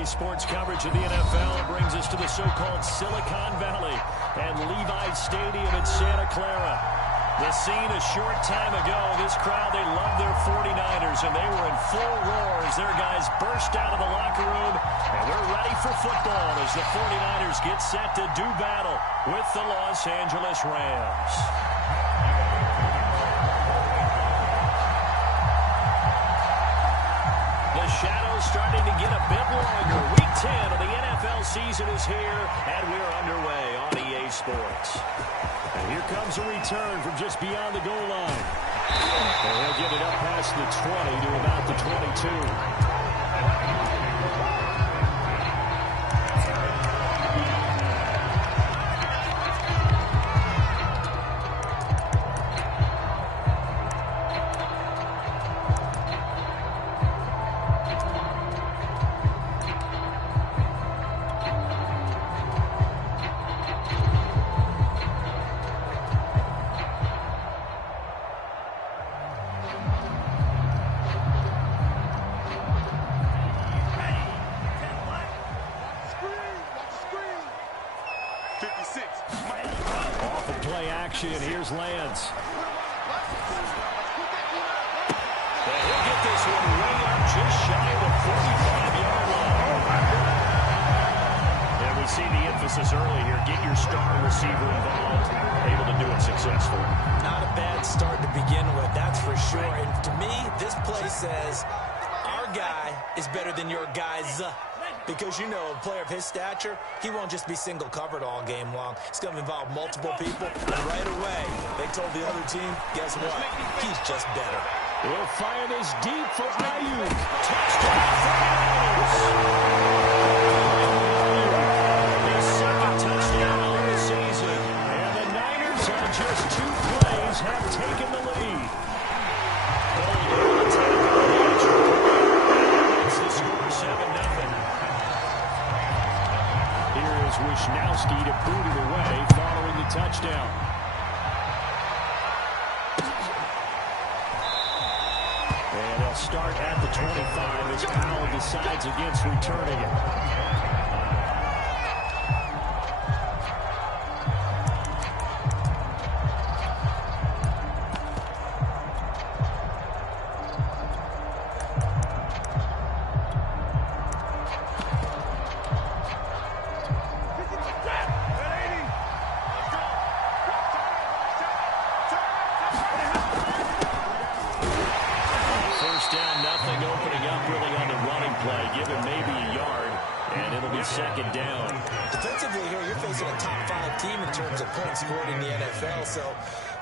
EA Sports coverage of the NFL brings us to the so-called Silicon Valley and Levi Stadium in Santa Clara. The scene a short time ago, this crowd, they loved their 49ers, and they were in full roar as their guys burst out of the locker room, and we're ready for football as the 49ers get set to do battle with the Los Angeles Rams. The shadow's starting to get a bit longer. Week 10 of the NFL season is here, and we're underway on EA Sports. And here comes a return from just beyond the goal line. And he'll get it up past the 20 to about the 22. Here's Lance. And he'll get this one way up just shy of the 45-yard line. And we see the emphasis early here. Get your star receiver involved. Able to do it successfully. Not a bad start to begin with, that's for sure. And to me, this play says our guy is better than your guy's. Because, you know, a player of his stature, he won't just be single covered all game long. It's going to involve multiple people. And right away, they told the other team, guess what? He's just better. He'll fire this deep for Ayuk. Touchdown for his second touchdown of the season. And the Niners on just 2 plays have taken the lead. It's the score 7-0. Wishnowski to boot it away following the touchdown. And they'll start at the 25 as Powell decides against returning it. Second down. Defensively here, you're facing a top 5 team in terms of points scored in the NFL. So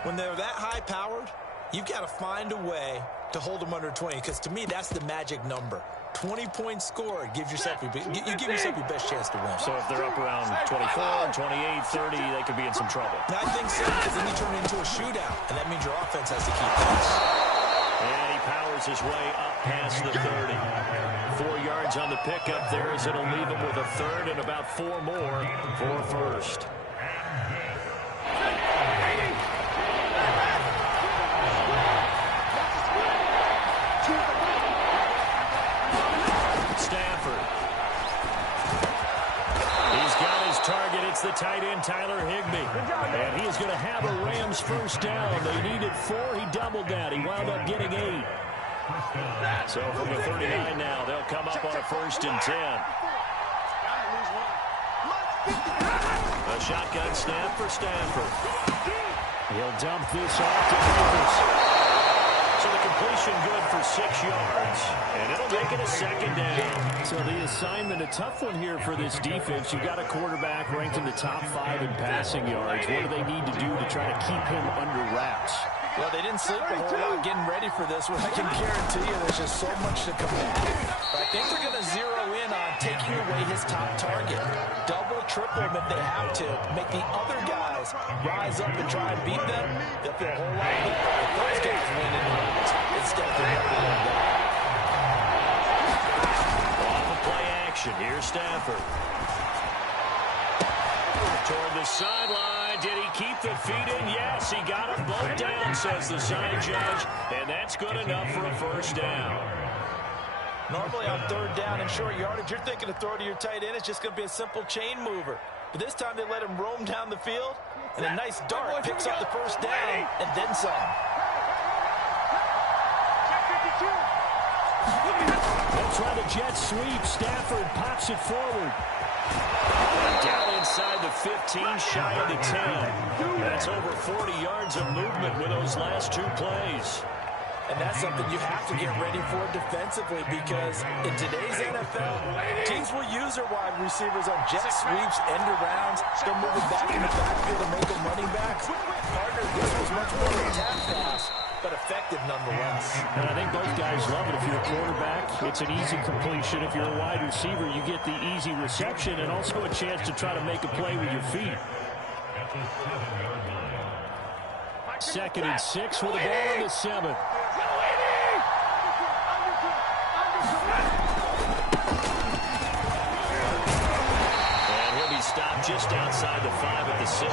when they're that high-powered, you've got to find a way to hold them under 20. Because to me, that's the magic number. 20 points scored gives yourself you give yourself your best chance to win. So if they're up around 24, 28, 30, they could be in some trouble. I think so, because then you turn it into a shootout, and that means your offense has to keep pace. And he powers his way up past the 30. 4 yards on the pickup there as it'll leave him with a third and about 4 more for first. Stafford. He's got his target. It's the tight end, Tyler Higbee. And he is going to have a Rams first down. They needed 4. He doubled that. He wound up getting 8. So from the 39 now, they'll come up on a 1st and 10. A shotgun snap for Stafford. He'll dump this off to Davis. So the completion good for 6 yards. And it'll make it a 2nd down. So the assignment, a tough one here for this defense. You've got a quarterback ranked in the top 5 in passing yards. What do they need to do to try to keep him under wraps? Well, they didn't sleep a whole lot getting ready for this one. I can guarantee you there's just so much to combat. But I think they're going to zero in on taking away his top target. Double, triple him if they have to. Make the other guys rise up and try and beat them. They'll feel a whole lot better if those guys win in yards instead of them. Off of play action. Here's Stafford. Toward the sideline. Did he keep the feet in? Yes, he got them both down. 10 down, says the side judge, and that's good enough for a first down. 4 yards. It's still pretty hard to lose one. Let's get the 10. So the completion good for 6 yards. And it'll make it a 2nd down. So the assignment, a tough one here for this defense. You've got a quarterback ranked in the top 5 in passing yards. What do they need to do to try to keep him under wraps? Well, they didn't sleep a whole lot getting ready for this one. I think they're going to zero in on taking away his top target. Double, triple him if they have to. Make the other guys rise up and try and beat them. They'll feel a whole lot better if those guys win in yards instead of them. Off of play action. Here's Stafford. Normally on third down and short yardage, you're thinking to throw to your tight end. It's just going to be a simple chain mover. But this time they let him roam down the field, and a nice dart picks up the first down and then some. They'll try the jet sweep. Stafford pops it forward. And down inside the 15, shy of the 10. That's over 40 yards of movement with those last two plays. And that's something you have to get ready for defensively, because in today's NFL, teams will use their wide receivers on jet sweeps, end arounds. They'll move it back in the backfield and make them running backs. Partner, this was much more of a tap pass, but effective nonetheless. And I think both guys love it. If you're a quarterback, it's an easy completion. If you're a wide receiver, you get the easy reception and also a chance to try to make a play with your feet. 2nd and 6 with the ball on the 7. And he'll be stopped just outside the 5 at the 6.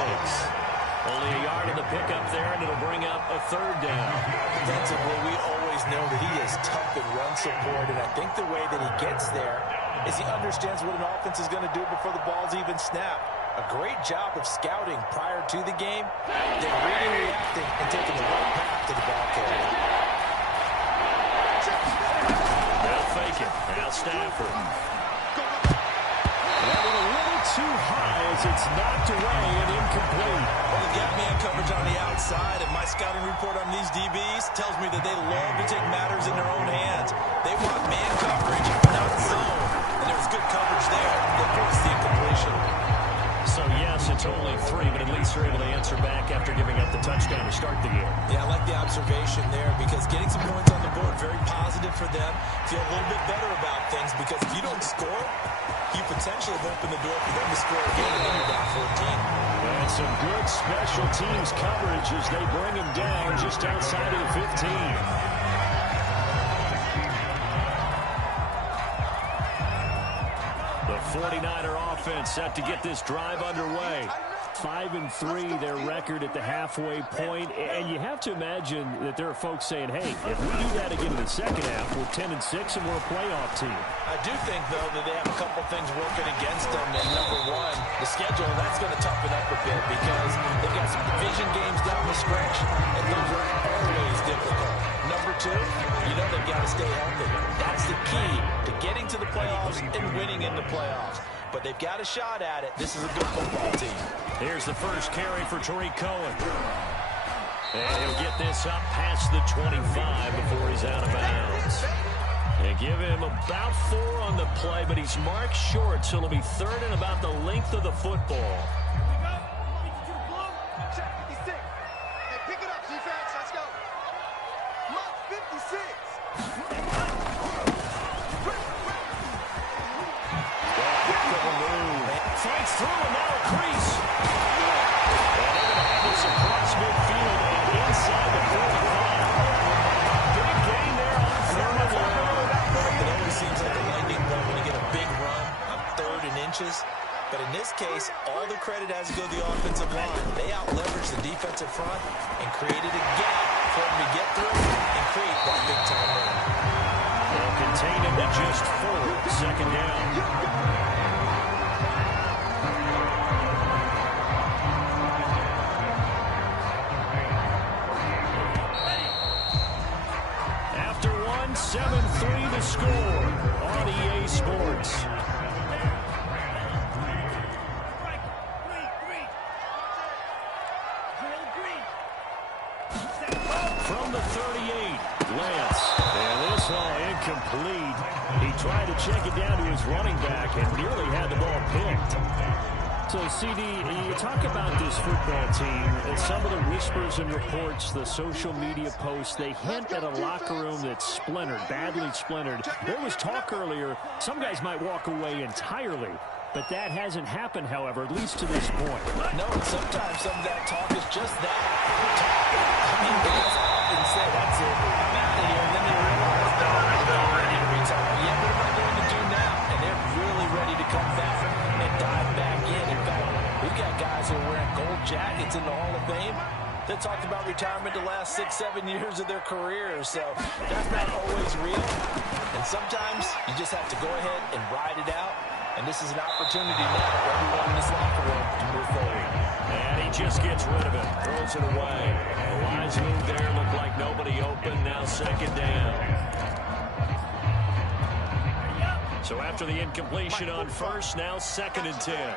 Only a yard in the pickup there, and it'll bring up a 3rd down. Defensively, we always know that he is tough in run support, and I think the way that he gets there is he understands what an offense is going to do before the ball's even snapped. A great job of scouting prior to the game, then reading, reacting, and taking the right path to the ball carrier. They'll fake it. Now Stafford. That one a little too high as it's knocked away and incomplete. Well, they've got man coverage on the outside, and my scouting report on these DBs tells me that they love to take matters in their own hands. They want man coverage, not zone. And there was good coverage there that forced the incompletion. So, yes, it's only 3, but at least they're able to answer back after giving up the touchdown to start the game. Yeah, I like the observation there, because getting some points on the board, very positive for them. Feel a little bit better about things, because if you don't score, you potentially have opened the door for them to score again, and then you're down 14. And some good special teams coverage as they bring him down just outside of the 15. The 49er offense set to get this drive underway. 5-3, their record at the halfway point. And you have to imagine that there are folks saying, hey, if we do that again in the second half, we're 10-6 and we're a playoff team. I do think, though, that they have a couple things working against them. And number one, the schedule, that's going to toughen up a bit, because they've got some division games down the stretch, and those are always difficult. Number two, you know they've got to stay healthy. That's the key to getting to the playoffs and winning in the playoffs. But they've got a shot at it. This is a good football team. Here's the first carry for Tariq Cohen. And he'll get this up past the 25 before he's out of bounds. They give him about 4 on the play, but he's marked short, so it'll be 3rd and about the length of the football. Fights through and now a crease. And they're going to have this across midfield and inside the 45. Big gain there on 3rd and long. It always seems like a lightning bolt when you get a big run on 3rd and inches. But in this case, all the credit has to go to the offensive line. They out-leveraged the defensive front and created a gap for them to get through and create that big-time run. They'll contain him to just 4. 2nd down. After 7-3 the score on EA Sports. From the 38, Lance. And this all incomplete. He tried to check it down to his running back and nearly had the ball picked. So, CD, you talk about this football team, and some of the whispers and reports, the social media posts, they hint at a locker room that's splintered, badly splintered. There was talk earlier, some guys might walk away entirely, but that hasn't happened, however, at least to this point. No, sometimes some of that talk is just that. I mean, guys often say, that's it, I'm out of here, and then they realize, no, I'm not ready to retire. Yeah, what am I going to do now? And they're really ready to come back and dive back in. In fact, we've got guys who are wearing gold jackets in the Hall of Fame that talked about retirement determined to last 6-7 years of their careers. So that's not always real. And sometimes you just have to go ahead and ride it out. And this is an opportunity now for everyone in this locker room to move forward. And he just gets rid of it, throws it away. The lines move there, look like nobody open. Now second down. So after the incompletion on first, now 2nd and 10.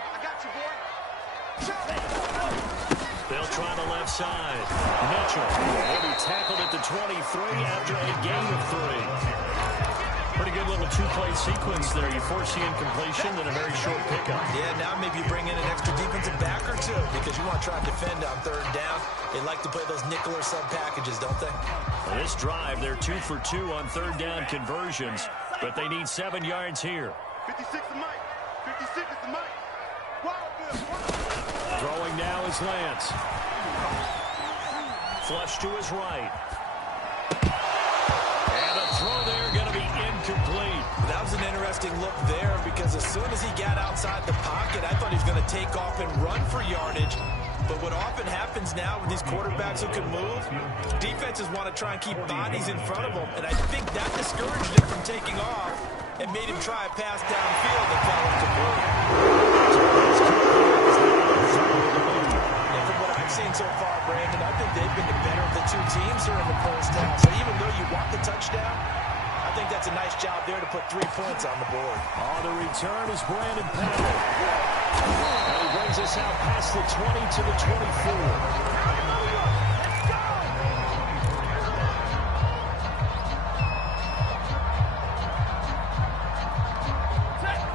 They'll try the left side. Mitchell will be tackled at the 23 after a gain of 3. Pretty good little two-play sequence there. You force the incompletion, then a very short pickup. Yeah, now maybe you bring in an extra defensive back or two because you want to try and defend on 3rd down. They like to play those nickel or sub packages, don't they? On this drive, they're 2 for 2 on 3rd down conversions, but they need 7 yards here. 56 is Mike. 56 is the Mike. Throwing now is Lance. Flush to his right. And a throw there going to be incomplete. That was an interesting look there because as soon as he got outside the pocket, I thought he was going to take off and run for yardage. But what often happens now with these quarterbacks who can move, defenses want to try and keep bodies in front of them. And I think that discouraged him from taking off and made him try a pass downfield that fell incomplete. And from what I've seen so far, Brandon, I think they've been the better of the two teams here in the first half. So even though you want the touchdown, I think that's a nice job there to put 3 points on the board. On the return is Brandon Powell. And he brings us out past the 20 to the 24.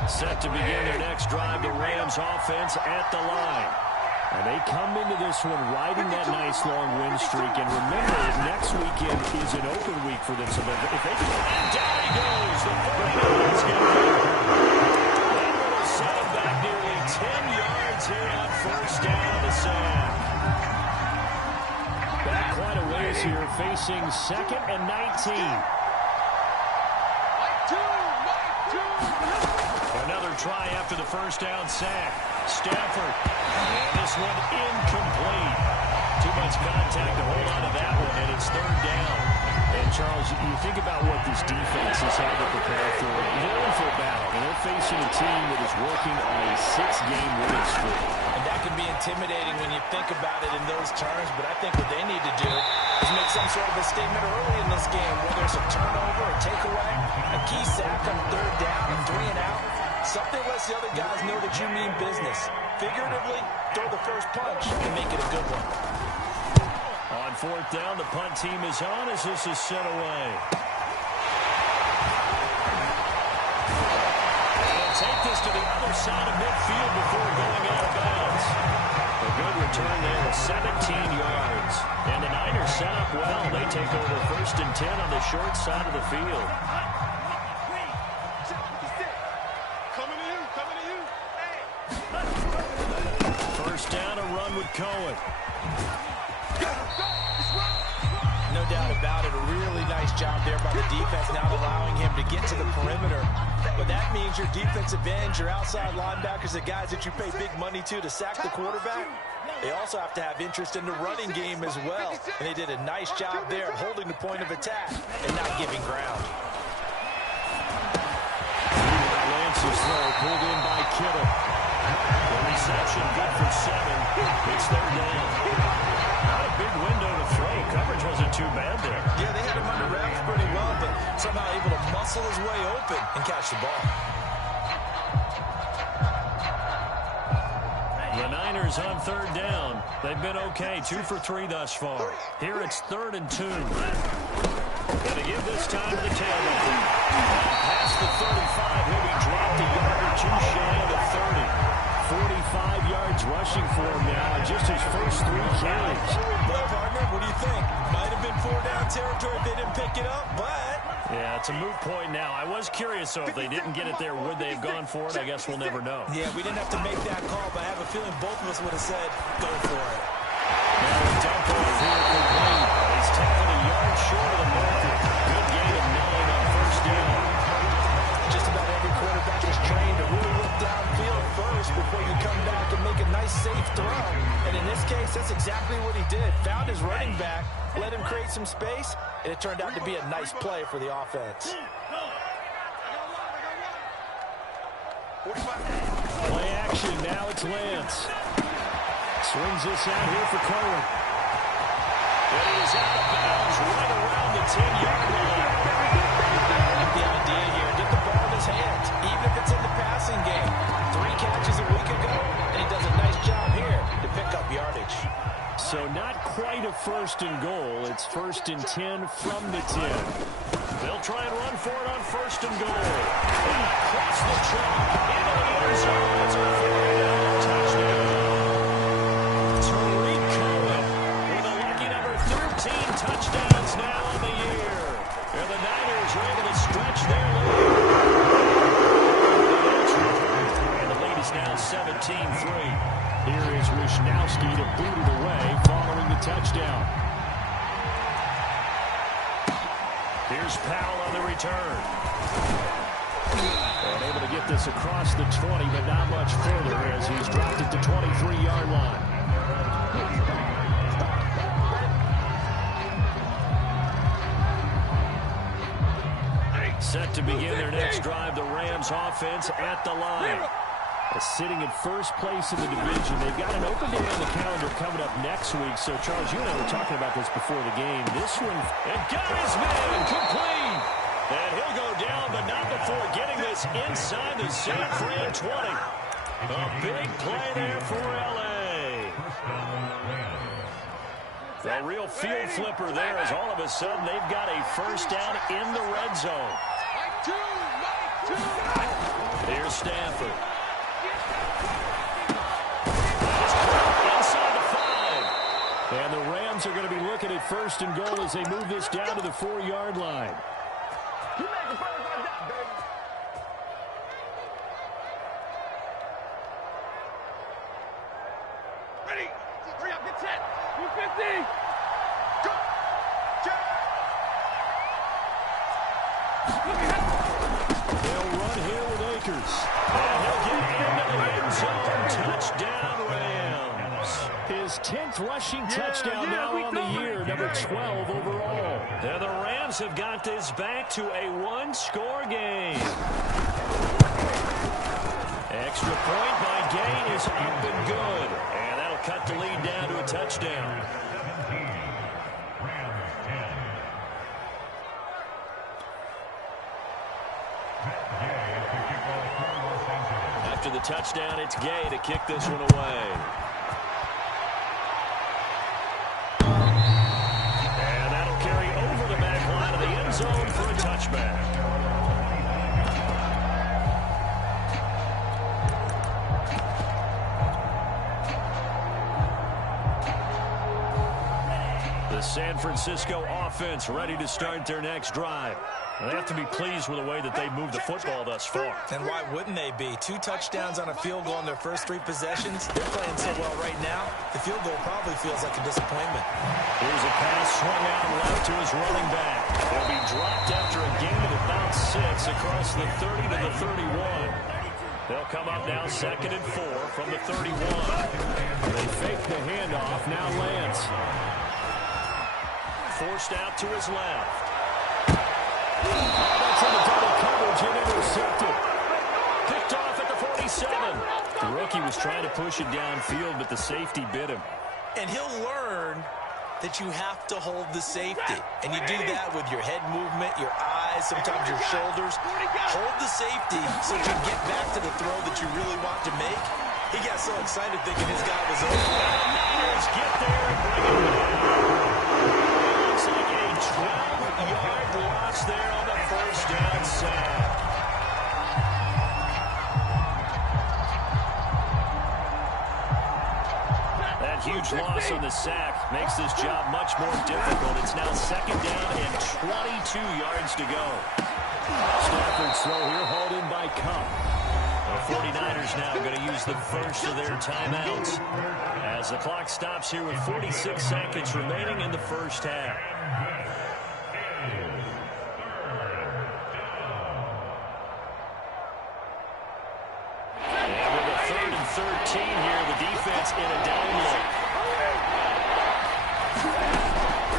Set to begin their next drive, the Rams offense at the line. And they come into this one riding that nice long win streak. And remember, next weekend is an open week for them. So if they can, and down he goes. The 49ers get it. That will set him back nearly 10 yards here on 1st down on the sack. Back quite a ways here, facing 2nd and 19. Another try after the 1st down sack. Stafford. This one incomplete. Too much contact to hold on to that one, and it's 3rd down. And, Charles, you think about what this defense has had to prepare for. They're in for a battle, and they're facing a team that is working on a 6-game winning streak. And that can be intimidating when you think about it in those terms, but I think what they need to do is make some sort of a statement early in this game, whether it's a turnover, a takeaway, a key sack on 3rd down, and 3 and out. Something lets the other guys know that you mean business. Figuratively, throw the first punch and make it a good one. On 4th down, the punt team is on as this is sent away. They'll take this to the other side of midfield before going out of bounds. A good return there, 17 yards. And the Niners set up well. They take over 1st and 10 on the short side of the field. Down a run with Cohen. No doubt about it. A really nice job there by the defense, not allowing him to get to the perimeter. But that means your defensive ends, your outside linebackers, the guys that you pay big money to sack the quarterback, they also have to have interest in the running game as well. And they did a nice job there of holding the point of attack and not giving ground. Lance's throw pulled in by Kittle. The reception good for 7. It's 3rd down. Not a big window to throw. Coverage wasn't too bad there. Yeah, they had him under wraps pretty well, but somehow able to muscle his way open and catch the ball. The Niners on 3rd down. They've been okay. 2 for 3 thus far. Here it's 3rd and 2. Going to give this time to the tailback. Past the 35, he'll be dropped a yard or 2 shy of the 30. 45 yards rushing for him now, just his first 3 carries. Well, partner, what do you think? Might have been 4-down territory if they didn't pick it up, but... Yeah, it's a moot point now. I was curious, so if they didn't get it there, would they have gone for it? I guess we'll never know. Yeah, we didn't have to make that call, but I have a feeling both of us would have said, go for it. Now the dump off here complete. He's tackled a yard short of the marker. Good gain of 9 on 1st down. Just about every quarterback is trained to really look downfield first before you come back and make a nice, safe throw. And in this case, that's exactly what he did. Found his running back, let him create some space, and it turned out to be a nice play for the offense. Play action, now it's Lance. Swings this out here for Cohen. And he is out of bounds right around the 10-yard line. I like the idea here. Get the ball in his hands, even if it's in the passing game. 3 catches a week ago, and he does a nice job here to pick up yardage. So not quite a 1st and goal. It's 1st and 10 from the 10. They'll try and run for it on 1st and goal. And across the chalk into the end zone. It's a 4-yard touchdown. Tariq Cohen with a lucky number 13 touchdowns now on the year. And the Niners are able to stretch their lead. And the lead is now 17-3. Here is Wishnowski to boot it away following the touchdown. Here's Powell on the return. And able to get this across the 20, but not much further as he's dropped it to 23-yard line. Set to begin their next drive, the Rams offense at the line. Sitting in first place in the division. They've got an open day on the calendar coming up next week. So, Charles, you and I were talking about this before the game. This one, and got his man complete. And he'll go down, but not before getting this inside the San Fran 20. A big play there for L.A. A real field flipper there as all of a sudden they've got a first down in the red zone. Here's Stafford. And the Rams are going to be looking at 1st and goal as they move this down to the 4-yard line. Ready? Hurry up, get set. 250. Go. They'll run here with Akers. And he'll get into the end zone. Touchdown, Rams. His 10th rushing touchdown now on the year, number 12 overall. And the Rams have got this back to a 1-score game. Extra point by Gain is up and good. And that'll cut the lead down to a touchdown. After the touchdown, it's Gay to kick this one away. And that'll carry over the back line of the end zone for a touchback. The San Francisco offense ready to start their next drive. They have to be pleased with the way that they moved the football thus far. And why wouldn't they be? 2 touchdowns on a field goal in their first 3 possessions. They're playing so well right now, the field goal probably feels like a disappointment. Here's a pass swung out left to his running back. He'll be dropped after a gain of about 6 across the 30 to the 31. They'll come up now 2nd and 4 from the 31. They fake the handoff. Now Lance. Forced out to his left. That's in the double coverage and intercepted. Picked off at the 47. The rookie was trying to push it downfield, but the safety bit him. And he'll learn that you have to hold the safety. And you do that with your head movement, your eyes, sometimes your shoulders. Hold the safety so you can get back to the throw that you really want to make. He got so excited thinking his guy was over. Niners get there and bring it down. Looks like a 12-yard loss there on the first down sack. That huge loss on the sack makes this job much more difficult. It's now 2nd down and 22 yards to go. Stafford's throw here hauled in by Cup. The 49ers now going to use the first of their timeouts as the clock stops here with 46 seconds remaining in the first half. And with a 3rd and 13 here, the defense in a down look.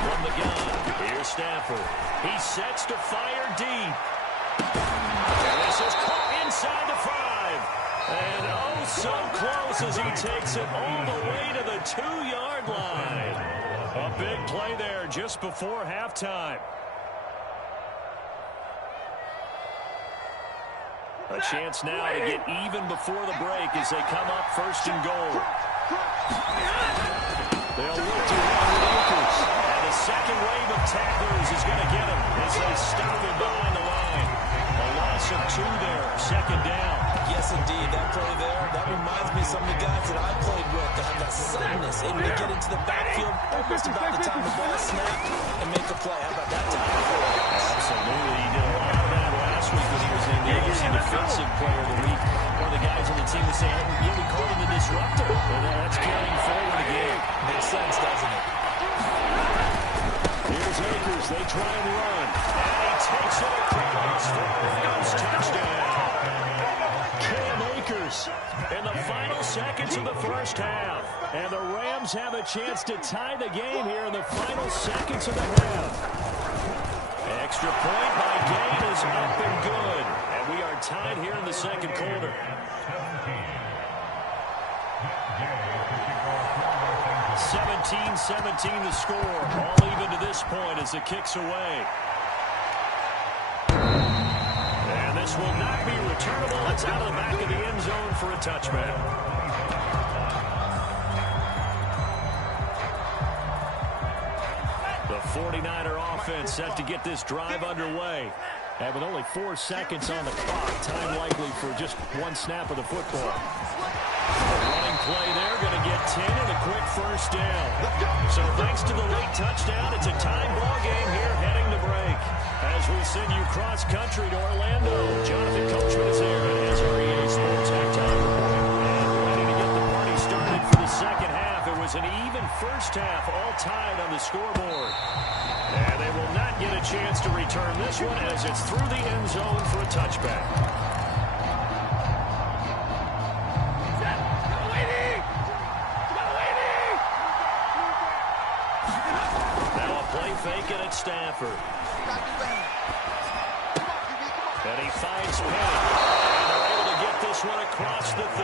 From the gun, here's Stafford. He sets to fire deep. And this is caught inside the 5. And oh, so close as he takes it all the way to the 2-yard line. A big play there just before halftime. A chance now to get even before the break as they come up 1st and goal. They'll look to run with Akers. And the second wave of tacklers is going to get him as they stop him behind the line. A loss of 2 there, 2nd down. Yes, indeed. That play there, that reminds me of some of the guys that I played with that have that suddenness, able to get into the backfield almost about the time the ball snapped and make a play. How about that time? Absolutely. He did a lot of that last week when he was in the AFC Defensive Player of the Week. One of the guys on the team was saying, yeah, we called him the disruptor. And that's carrying forward again. Makes sense, doesn't it? Here's Akers. They try and run. And he takes it across for Rams. Touchdown. In the final seconds of the first half. And the Rams have a chance to tie the game here in the final seconds of the half. Extra point by Gain is up and good. And we are tied here in the second quarter. 17-17 the score. All even to this point as the kick's away. This will not be returnable. It's out of the back of the end zone for a touchback. The 49er offense set to get this drive underway. And with only 4 seconds on the clock, time likely for just 1 snap of the football. A running play there, going to get 10 and a quick first down. So thanks to the late touchdown, it's a time ball game here heading to break. As we send you cross-country to Orlando, Jonathan Coachman is there and has our EA Sports halftime report. And ready to get the party started for the second half. It was an even first half, all tied on the scoreboard. And they will not get a chance to return this one as it's through the end zone for a touchback. Now a play fake it at Stafford. And he finds Penny. And they're able to get this one across the 35.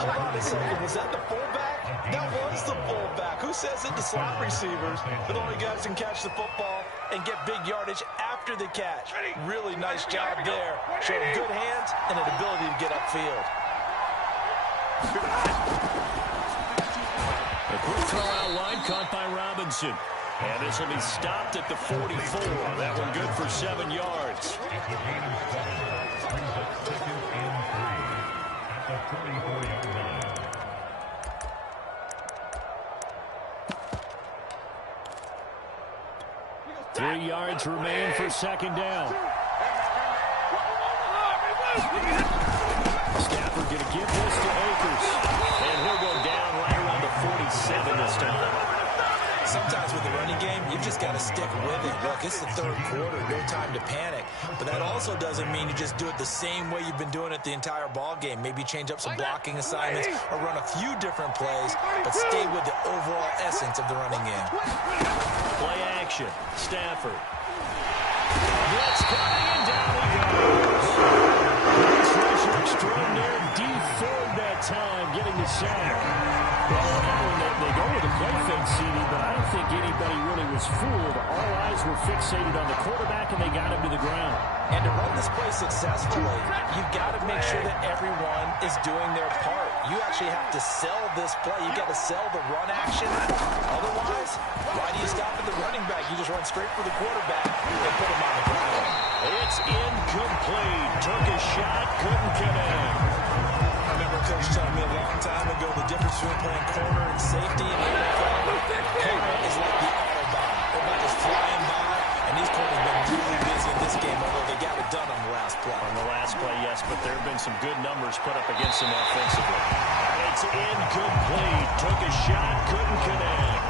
Hold on a second. Was that the fullback? That was the fullback. Who says it? The slot receivers. But only guys can catch the football and get big yardage after the catch. Really nice job there. Showed good hands and an ability to get upfield. A quick throw out wide caught by Robinson. And this will be stopped at the 44. That one good for 7 yards. Three yards remain for second down. Stafford going to give this to Akers. And he'll go down right around the 47 this time. Sometimes with the running game, you've just got to stick with it. Look, it's the third quarter, no time to panic. But that also doesn't mean you just do it the same way you've been doing it the entire ball game. Maybe change up some blocking assignments or run a few different plays, but stay with the overall essence of the running game. Play action. Stafford. Blitz coming and down he goes. Pass rusher extraordinaire. D. Ford that time getting the sack. Well, they go with a play fake, CD, but I don't think anybody really was fooled. All eyes were fixated on the quarterback, and they got him to the ground. And to run this play successfully, you've got to make sure that everyone is doing their part. You actually have to sell this play. You've got to sell the run action. Otherwise, why do you stop at the running back? You just run straight for the quarterback and put him on the ground. It's incomplete. Took a shot, couldn't connect. I remember Coach telling me a long time ago the difference between playing corner and safety in the NFL. Corner is like the Autobahn. Everybody just flying by, and these corners have been really busy in this game, although they got it done on the last play. On the last play, yes, but there have been some good numbers put up against them offensively. And it's incomplete. Took a shot, couldn't connect.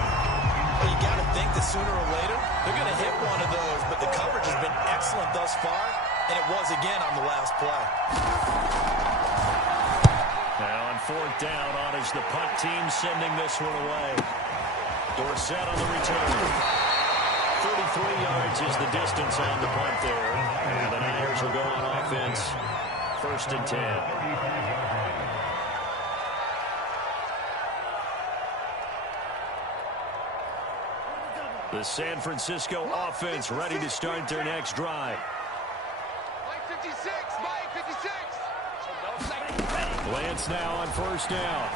Well, you got to think that sooner or later, they're going to hit one of those, but the coverage has been excellent thus far, and it was again on the last play. Now on fourth down, on is the punt team sending this one away. Dorsett on the return. 33 yards is the distance on the punt there. And the Niners will go on offense. 1st and 10. The San Francisco offense ready to start their next drive. Mike 56, Mike 56. Lance now on 1st down.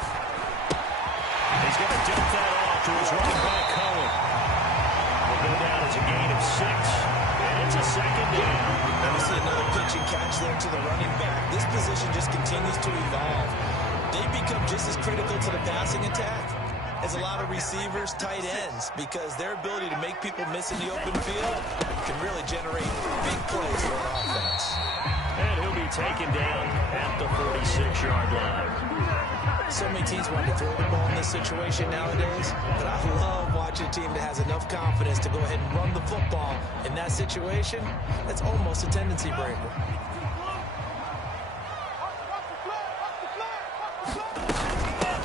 He's going to dump that off to his running back, Cohen. Will go down as a gain of 6. And it's a 2nd down. And we see another pitch and catch there to the running back. This position just continues to evolve. They become just as critical to the passing attack as a lot of receivers, tight ends, because their ability to make people miss in the open field can really generate big plays for an offense. And he'll be taken down at the 46-yard line. So many teams want to throw the ball in this situation nowadays, but I love watching a team that has enough confidence to go ahead and run the football. In that situation, that's almost a tendency breaker.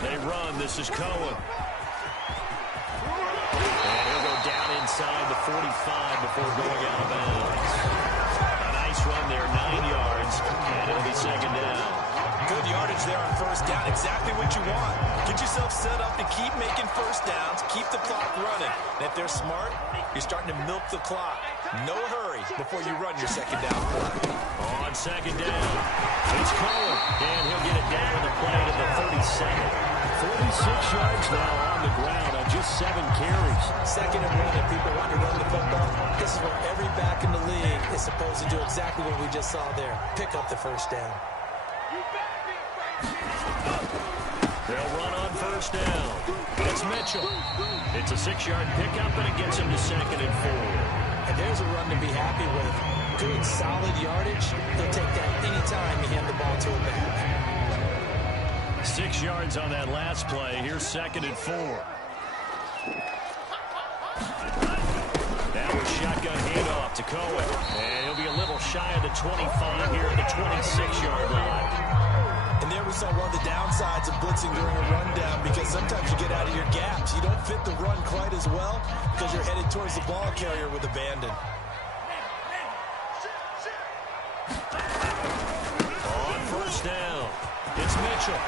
They run. This is Cohen. And he'll go down inside the 45 before going out of bounds. A nice run there, 9 yards, and it'll be 2nd down. Good yardage there on 1st down. Exactly what you want. Get yourself set up to keep making 1st downs, keep the clock running. And if they're smart, you're starting to milk the clock. No hurry before you run your 2nd down play. On 2nd down, it's Cohen, and he'll get it down to the play to the 37. 46 yards now on the ground on just 7 carries. 2nd and 1, if people want to run the football, this is where every back in the league is supposed to do exactly what we just saw there. Pick up the 1st down. They'll run on 1st down. It's Mitchell. It's a 6-yard pickup, and it gets him to 2nd and 4. And there's a run to be happy with. Good, solid yardage. He'll take that anytime you hand the ball to him back. 6 yards on that last play. Here's 2nd and 4. Now a shotgun handoff to Cohen. And he'll be a little shy of the 25 here at the 26-yard line. And there we saw one of the downsides of blitzing during a rundown, because sometimes you get out of your gaps. You don't fit the run quite as well because you're headed towards the ball carrier with abandon. On 1st down, it's Mitchell.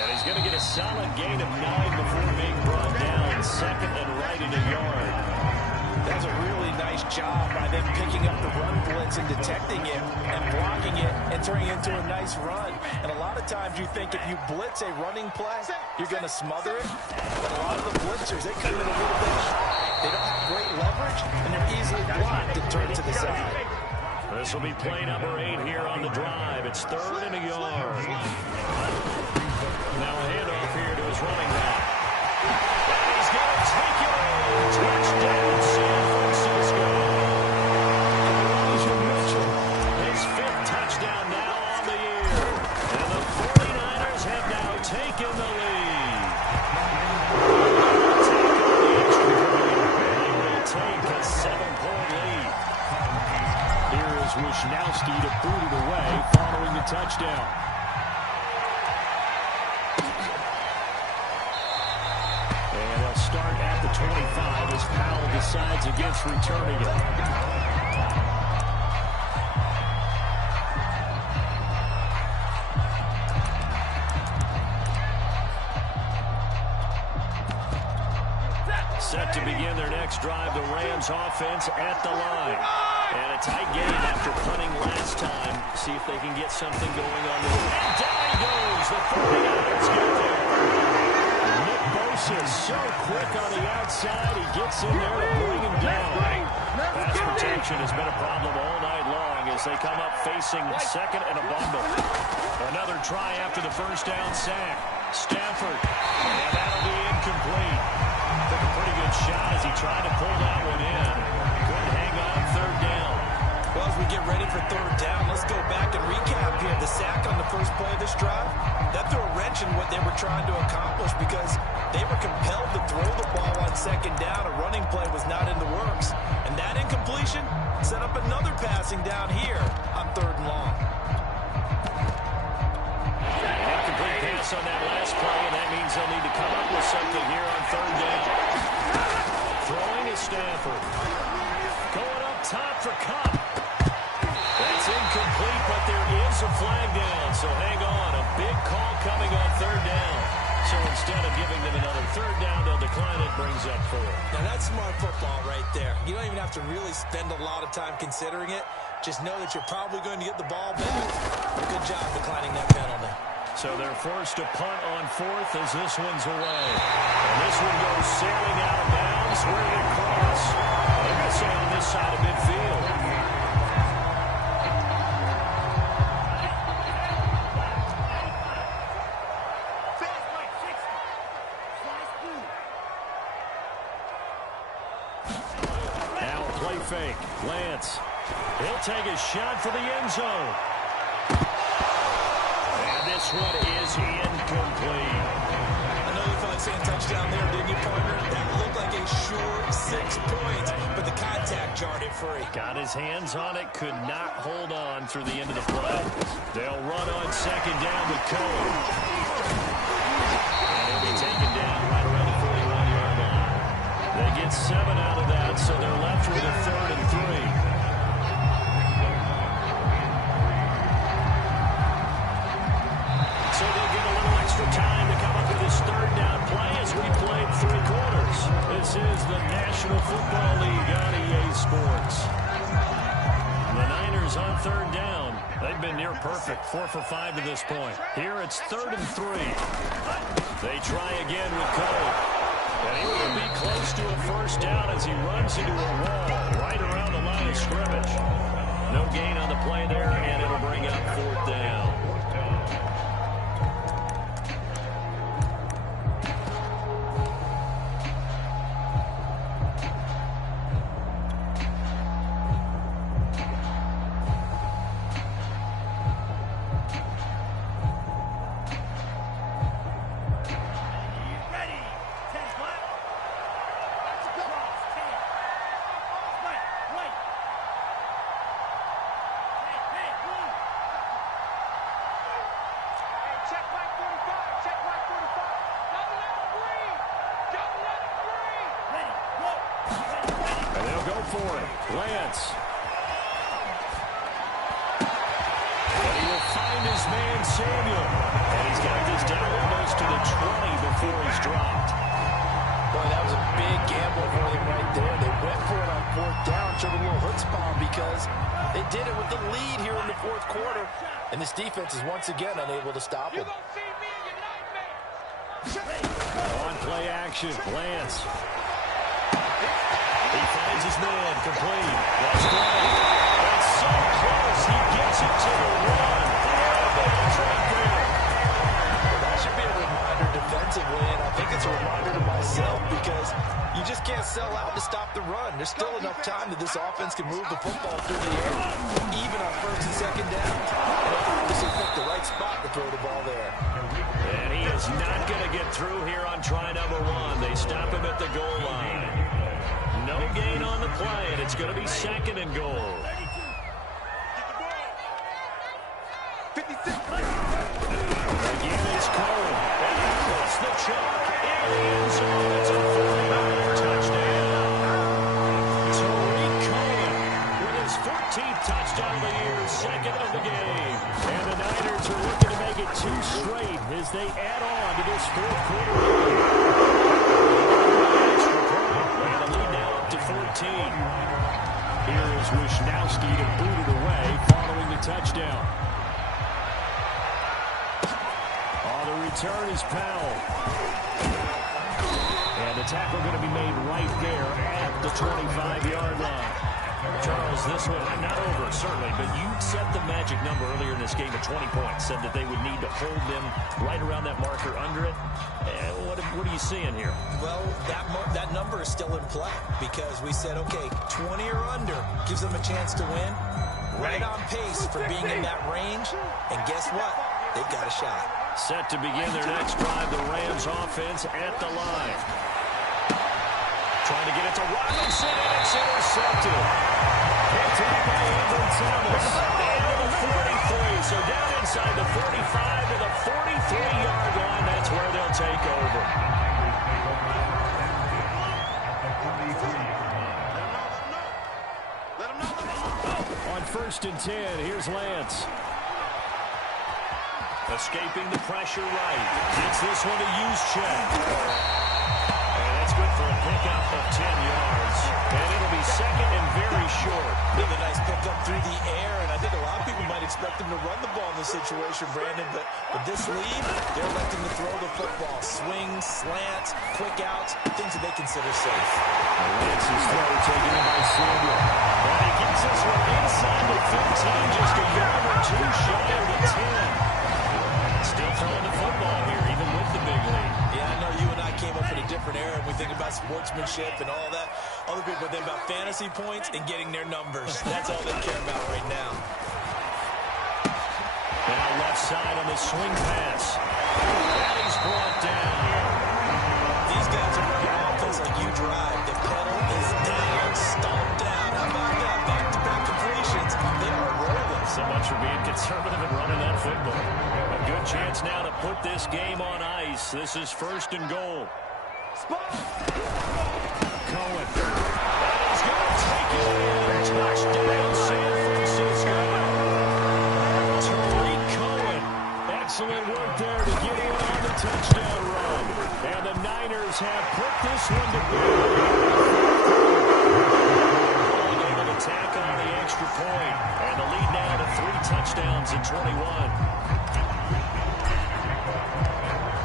And he's going to get a solid gain of 9 before being brought down. 2nd and right in a yard. That's a really nice job by them picking up the run blitz and detecting it and blocking it and turning it into a nice run. And a lot of times you think if you blitz a running play, you're going to smother it. But a lot of the blitzers, they come in a little bit shy. They don't have great leverage, and they're easily blocked and turned to the side. This will be play number 8 here on the drive. It's 3rd and a yard. Now a handoff here to his running back. And he's going to take it. Touchdown, San Francisco. Elijah Mitchell, his 5th touchdown now on the year. And the 49ers have now taken the lead. They will take a 7-point lead. Here is Wisnowski to boot it away following the touchdown. And they'll start at the 25 as Powell decides against returning it. Set to begin their next drive, the Rams offense at the line. And a tight game after punting last time. See if they can get something going on. And down he goes. The 49ers get there. Nick Bosa is so quick on the outside. He gets in there to bring him down. Pass protection has been a problem all night long as they come up facing 2nd and a bundle. Another try after the 1st down sack. Stafford. And that'll be incomplete. Took a pretty good shot as he tried to pull that one in. Couldn't hang on 3rd down. Well, as we get ready for 3rd down, let's go back and recap here. The sack on the first play of this drive, that threw a wrench in what they were trying to accomplish because they were compelled to throw the ball on 2nd down. A running play was not in the works. And that incompletion set up another passing down here on 3rd and long. Incomplete pass on that last play, and that means they'll need to come up with something here on third down. Throwing to Stafford. Going up top for Cup. That's incomplete, but there is a flag down, so hang on. A big call coming on third down. So instead of giving them another third down, they'll decline it, brings up 4. Now that's smart football right there. You don't even have to really spend a lot of time considering it. Just know that you're probably going to get the ball back. Good job declining that penalty. So they're forced to punt on 4th as this one's away. And this one goes sailing out of bounds. Where did it cross? They're going to say on this side of midfield. Now play fake. Lance. He'll take a shot for the end zone. And this one is incomplete. I know you felt like saying touchdown there, didn't you, partner? That looked like a sure 6 points, but the contact jarred it free. Got his hands on it, could not hold on through the end of the play. They'll run on second down with Cohen. And he'll be taken down right around the 41-yard line. They get 7 out of that, so they're left with a 3rd and 3. So they'll get a little extra time to come up with this third down play as we played 3 quarters. This is the National Football League on EA Sports. The Niners on third down. They've been near perfect, 4 for 5 to this point. Here it's 3rd and 3. They try again with Cole. And he will be close to a first down as he runs into a wall right around the line of scrimmage. No gain on the play there, and it'll bring up 4th down. For it. Lance. But he will find his man, Samuel. And he's got this down almost to the 20 before he's dropped. Boy, that was a big gamble for them right there. They went for it on 4th down, showed a little chutzpah because they did it with the lead here in the 4th quarter. And this defense is once again unable to stop them. On play action, Lance. He finds his man, complete. That's great. That's so close. He gets it to the 1. Right there. That should be a reminder defensively, and I think it's a reminder to myself because you just can't sell out to stop the run. There's still enough time that this offense can move the football through the air, even on 1st and 2nd down. This will pick the right spot to throw the ball there. And he is not going to get through here on try number 1. They stop him at the goal line. No gain on the play, and it's going to be 2nd and goal. 56. Again, it's Cole. And he puts the chalk in the end zone. It's a 45 touchdown. Tariq Cohen with his 14th touchdown of the year, 2nd of the game. And the Niners are looking to make it 2 straight as they add on to this 4th quarter lead. And the lead now up to 14. Here is Wisnowski to boot it away following the touchdown. The return is Powell. And the tackle going to be made right there at the 25-yard line. Charles, this one, not over, certainly, but you set the magic number earlier in this game at 20 points, said that they would need to hold them right around that marker under it. What are you seeing here? Well, that number is still in play because we said, okay, 20 or under gives them a chance to win. Right on pace for being in that range. And guess what? They've got a shot. Set to begin their next drive, the Rams offense at the line. Trying to get it to Robinson, and it's intercepted. Picked up by Andrew Thomas. And to the 43. So down inside the 45 to the 43-yard line. That's where they'll take over. On 1st and 10, here's Lance. Escaping the pressure right. Gets this one to Juszczyk. And that's good for a pickup of 10 yards. And it'll be second and very short. Really nice pickup through the air, and I think a lot of people might expect him to run the ball in this situation, Brandon, but with this lead, they're electing to throw the football. Swings, slants, quick outs, things that they consider safe. Lance's throw taken in by Samuel. And he gets this one inside the 15, just a yard or two shy of the 10. Still throwing the football here, even with the big lead. Yeah, I know you and I came up in a different era, and we think about sportsmanship and all that. Other people think about fantasy points and getting their numbers. That's all they care about right now. Now left side on the swing pass. And he's brought down. These guys are running offense like you drive. The pedal is down, stomped down. How about that? Back-to-back completions. They are rolling. So much for being conservative and running that football. A good chance now to put this game on ice. This is 1st and goal. Cohen. And he's going to take it in. Touchdown, San Francisco. Tariq Cohen. Excellent work there to get in on the touchdown run. And the Niners have put this one to bed. Able to tack on the extra point. And the lead now to 3 touchdowns in 21.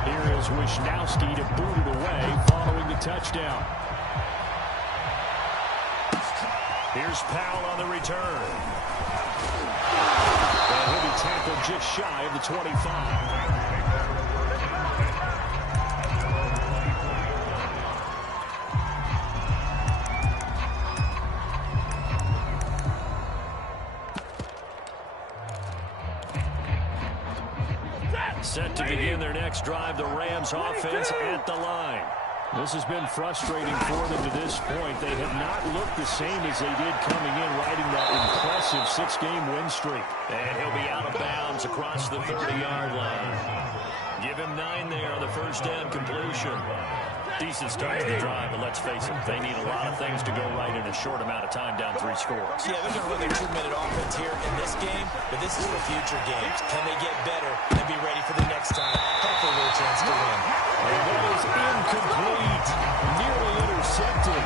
Here is Wisnowski to boot it away following the touchdown. Here's Powell on the return. And he'll be tackled just shy of the 25. Set to begin their next drive, the Rams offense at the line. This has been frustrating for them to this point. They have not looked the same as they did coming in, riding that impressive 6-game win streak. And he'll be out of bounds across the 30-yard line. Give him 9 there on the first down completion. Decent start to the drive, but let's face it, they need a lot of things to go right in a short amount of time, down 3 scores. Yeah, they're going to run their 2-minute offense here in this game, but this is for future games. Can they get better and be ready for the next time? Hopefully with a chance to win. And that is incomplete. Nearly intercepted.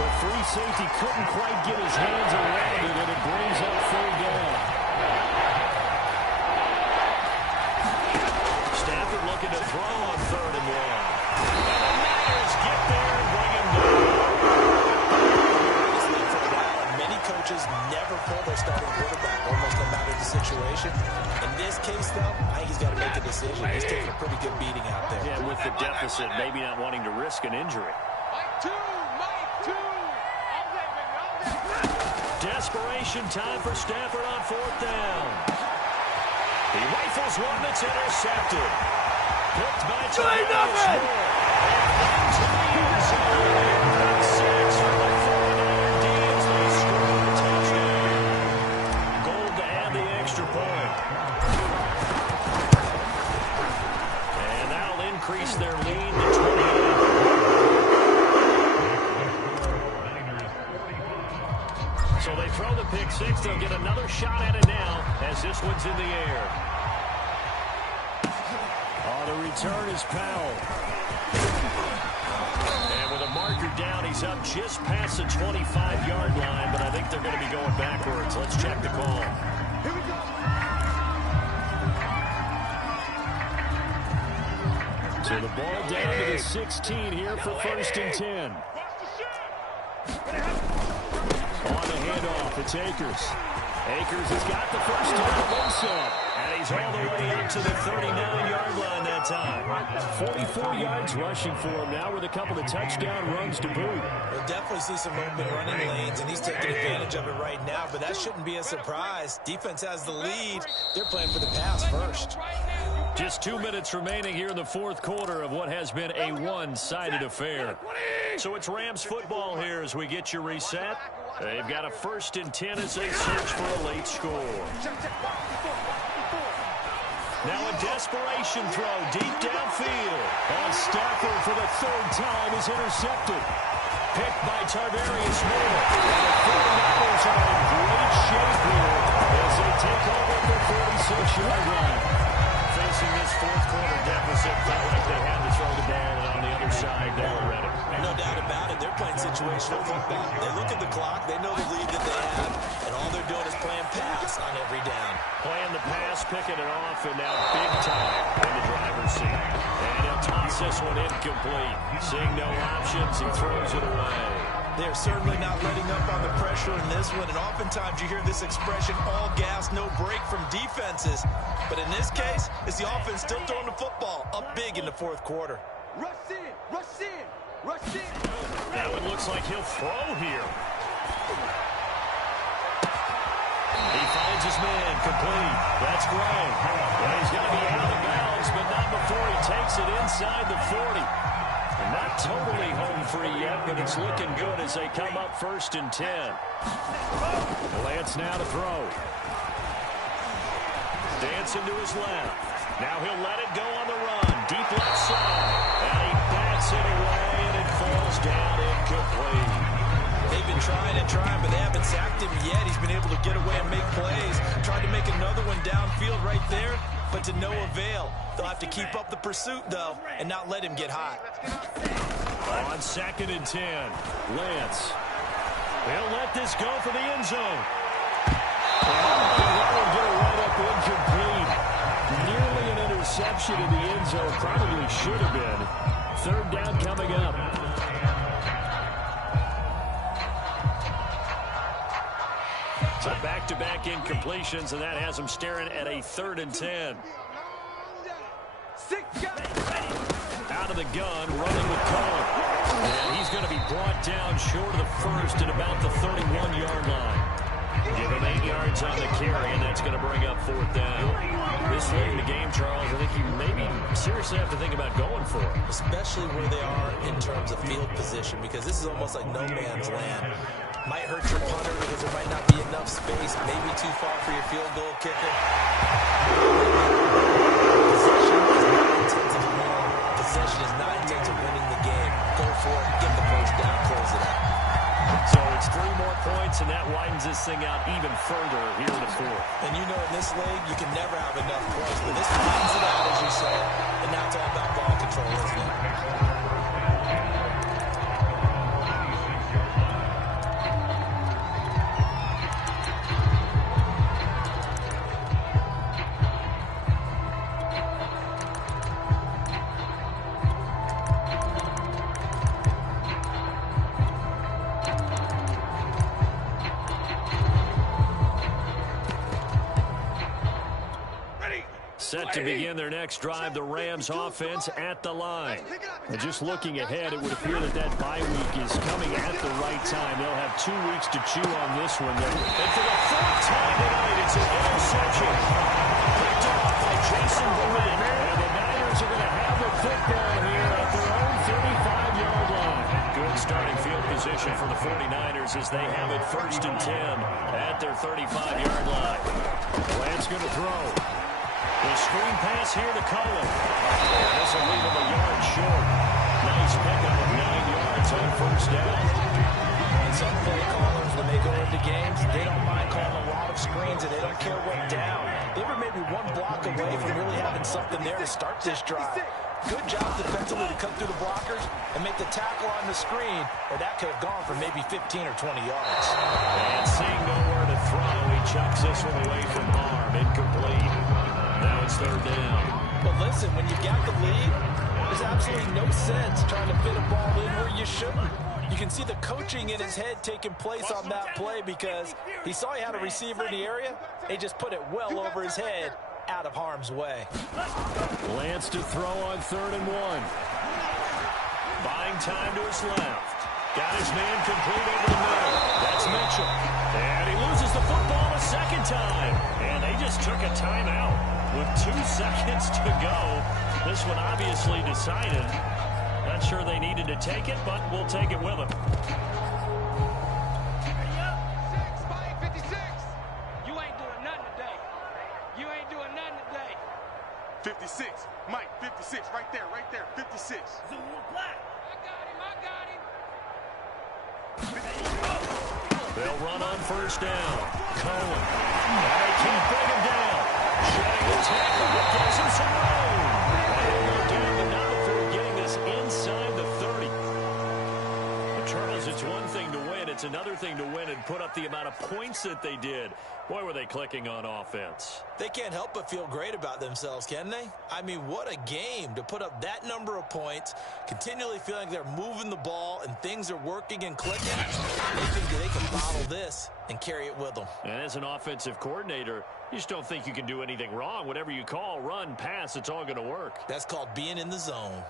The free safety couldn't quite get his hands around it, and it brings up 3rd down. Stafford looking to throw on 3rd and 1. Get there and bring him down. Many coaches never pull their starting quarterback, almost no matter the situation. In this case, though, I think he's got to make a decision. He's taking a pretty good beating out there. Yeah, with the deficit, maybe not wanting to risk an injury. Desperation time for Stafford on 4th down. He rifles one that's intercepted. Picked by Tavares Moore. Gold to add the extra point. And that'll increase their lead to 28. So they throw the pick 6. They'll get another shot at it now as this one's in the air. On the return is Powell. And with a marker down, he's up just past the 25-yard line, but I think they're going to be going backwards. Let's check the call. Here we go. So the ball down to the 16 here for 1st and 10. On the handoff, it's Akers. Akers has got the first down also. And he's all the way up to the 39-yard line that time. 44 yards rushing for him now with a couple of touchdown runs to boot. We'll definitely see some open running lanes, and he's taking advantage of it right now, but that shouldn't be a surprise. Defense has the lead. They're playing for the pass first. Just 2 minutes remaining here in the fourth quarter of what has been a one-sided affair. So it's Rams football here as we get you reset. They've got a 1st and 10 as they search for a late score. Now a desperation throw deep downfield. And Stafford for the 3rd time is intercepted. Picked by Tarvarius Moore. The 49ers are in great shape here as they take over the 46-yard line. Facing this fourth quarter deficit, felt like they had to throw the ball, and on the other side, they were ready. No doubt about it. They're playing situational football. They look at the clock. They know the lead that they have, and all they're doing is playing pass on every down. Playing the pass, picking it off, and now big time in the driver's seat. And he'll toss this one incomplete. Seeing no options, he throws it away. They're certainly not letting up on the pressure in this one, and oftentimes you hear this expression, all gas, no break from defenses. But in this case, it's the offense still throwing the football up big in the fourth quarter. Rush in, rush in, rush in. Now it looks like he'll throw here. He finds his man, complete. That's Gray. Well, he's going to be out of bounds, but not before he takes it inside the 40. And not totally home free yet, but it's looking good as they come up 1st and 10. Lance now to throw. Dancing to his left. Now he'll let it go on the run. Deep left side. And he bats it away, and it falls down incomplete. They've been trying and trying, but they haven't sacked him yet. He's been able to get away and make plays. Tried to make another one downfield right there, but to no avail. They'll have to keep up the pursuit, though, and not let him get hot. On 2nd and 10, Lance. They'll let this go for the end zone. That will get a right-up incomplete. Nearly an interception in the end zone. Probably should have been. 3rd down coming up. So back-to-back incompletions, and that has them staring at a 3rd and 10. Out of the gun, running with Cohen. And he's going to be brought down short of the 1st at about the 31-yard line. Give him 8 yards on the carry, and that's going to bring up 4th down. This late in the game, Charles, I think you maybe seriously have to think about going for it. Especially where they are in terms of field position, because this is almost like no man's land. Might hurt your punter because there might not be enough space, maybe too far for your field goal kicker. Possession is not intent of winning. Possession is not intent of winning the game. Go for it, get the 1st down, close it out. So it's 3 more points, and that widens this thing out even further here in the 4th. And you know in this league, you can never have enough points, but this widens it out, as you say, and now it's all about ball control, isn't it? Set to begin their next drive, the Rams offense at the line. And just looking ahead, it would appear that bye week is coming at the right time. They'll have 2 weeks to chew on this one. And for the 4th time tonight, it's an interception. Picked off by Jason Verrett. And the Niners are going to have the football here at their own 35-yard line. Good starting field position for the 49ers as they have it 1st and 10 at their 35-yard line. Lance going to throw. The screen pass here to Cohen. This will leave him a yard short. Nice pickup of 9 yards on 1st down. And some play callers, when they go into games, they don't mind calling a lot of screens, and they don't care what down. They were maybe 1 block away from really having something there to start this drive. Good job defensively to cut through the blockers and make the tackle on the screen, or that could have gone for maybe 15 or 20 yards. And seeing nowhere to throw, he chucks this one away from arm. Incomplete. Now it's 3rd down. But listen, when you got the lead, there's absolutely no sense trying to fit a ball in where you shouldn't. You can see the coaching in his head taking place on that play because he saw he had a receiver in the area. He just put it well over his head, out of harm's way. Lance to throw on 3rd and 1. Buying time to his left. Got his man complete over the middle. That's It's Mitchell. And he loses the football a second time. And they just took a timeout with 2 seconds to go. This one obviously decided. Not sure they needed to take it, but we'll take it with them. 56. Mike, 56. Right there, 56. Zulu black. I got him. They'll run on first down. Cohen. And they can't bring him down. Shedding the tackle, but gives him some room. And they'll do it now before getting this inside the 30. But Charles, it's one thing to win. It's another thing to win and put up the amount of points that they did. Boy, were they clicking on offense. They can't help but feel great about themselves, can they? I mean, what a game to put up that number of points, continually feeling they're moving the ball and things are working and clicking. They think that they can bottle this and carry it with them. And as an offensive coordinator, you just don't think you can do anything wrong. Whatever you call, run, pass, it's all going to work. That's called being in the zone.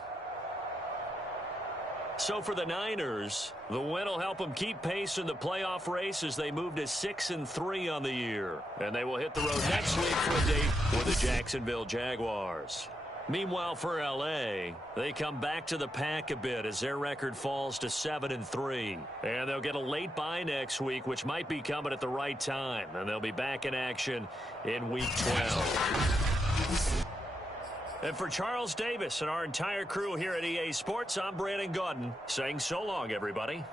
So for the Niners, the win will help them keep pace in the playoff race as they move to 6-3 on the year. And they will hit the road next week for a date with the Jacksonville Jaguars. Meanwhile, for L.A., they come back to the pack a bit as their record falls to 7-3. And they'll get a late bye next week, which might be coming at the right time. And they'll be back in action in Week 12. And for Charles Davis and our entire crew here at EA Sports, I'm Brandon Gaudin saying so long, everybody.